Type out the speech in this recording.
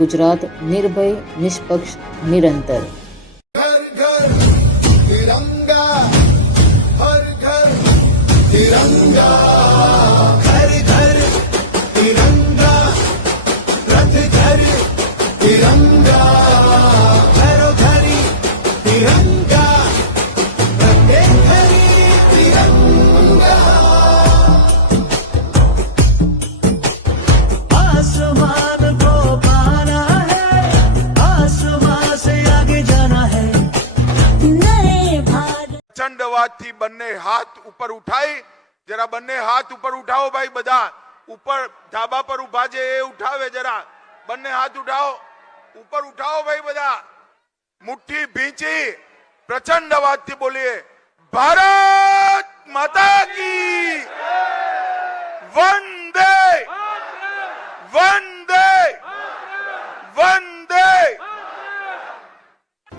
ગુજરાત નિર્ભય નિષ્પક્ષ નિરંતર घर પ્રચંડ અવાજથી બંને હાથ ઉપર ઉઠાઈ જરા બંને હાથ ઉપર ઉઠાવો ભાઈ બધા ઉપર ધાબા પર ઉભા છે એ ઉઠાવે જરા બંને હાથ ઉઠાવો ઉપર ઉઠાવો ભાઈ બધા મુઠ્ઠી ભીંચી પ્રચંડ અવાજથી બોલીએ ભારત માતા કી વંદે વંદે વંદે